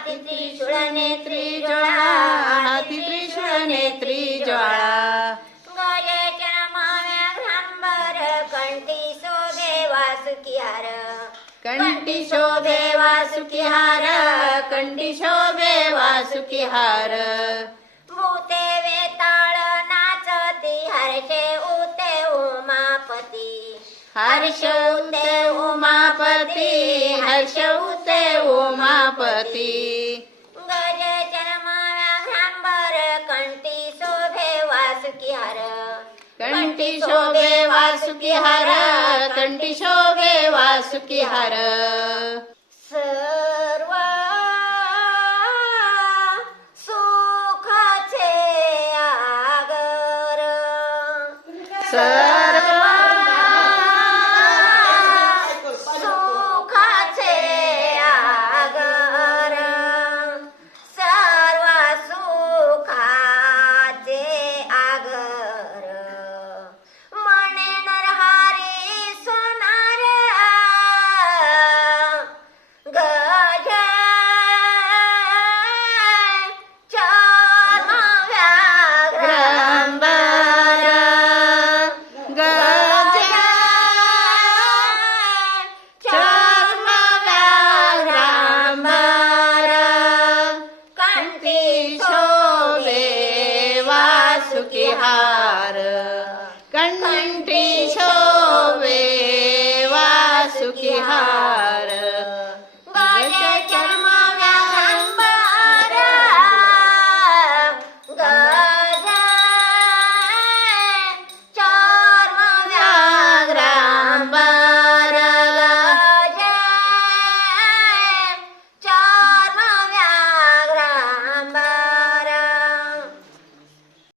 हाती त्रिशूळ नेत्री ज्वाळा, हाती त्रिशूळ नेत्री ज्वाळा. गजेच्या माव्याघ्रांबर कंठी शोभे वासुकी हार, कंठी शोभे वासुकी हार, कंठी शोभे वासुकी हार. भूते वेताळ नाचती हर्षे उते उमापती, हर्ष उते उमापती, हर्ष उते उमापती. गजेच्या माव्याघ्रांबर कंठी शोभे वासुकी हार, कंठी शोभे वासुकी हार, कंठी शोभे वासुकी हार.